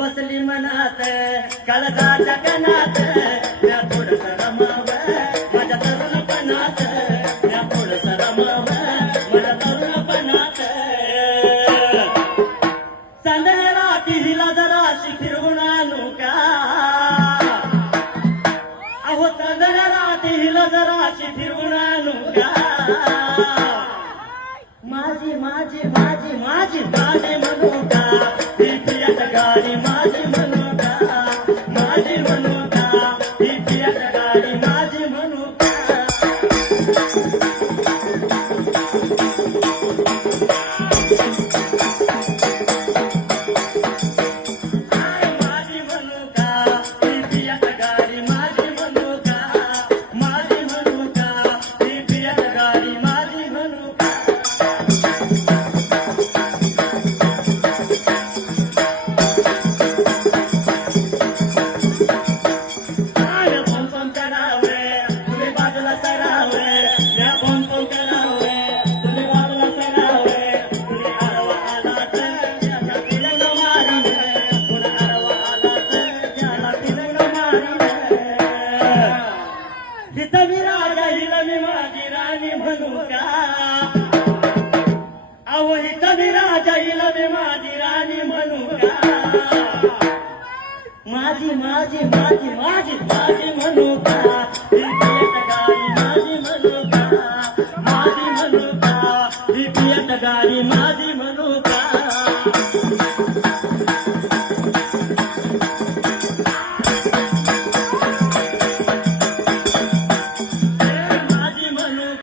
बसली मनात काळजाच्या कणात त्या थोडस रमाव माझ्या तरुणपणात त्या थोडस रमाव माझ्या तरुणपणात चांदण्याला तिला जराशी फिरवून आणू का अहो चांदण्याला तिला जराशी फिरवून आणू का माझी माझी माझी माझी माझी म्हणू का ही पियात गाडी माझी म्हणू का माझी म्हणू का ही पियात गाडी माझी म्हणू का माझी म्हणू का ही पियात गाडी माझी म्हणू का माझी म्हणू का ही पियात गाडी माझी म्हणू का माझी माझी माझी माझी माझी म्हणू का ही पियत गाडी माझी म्हणू का माझी म्हणू का ही पियत गाडी माझी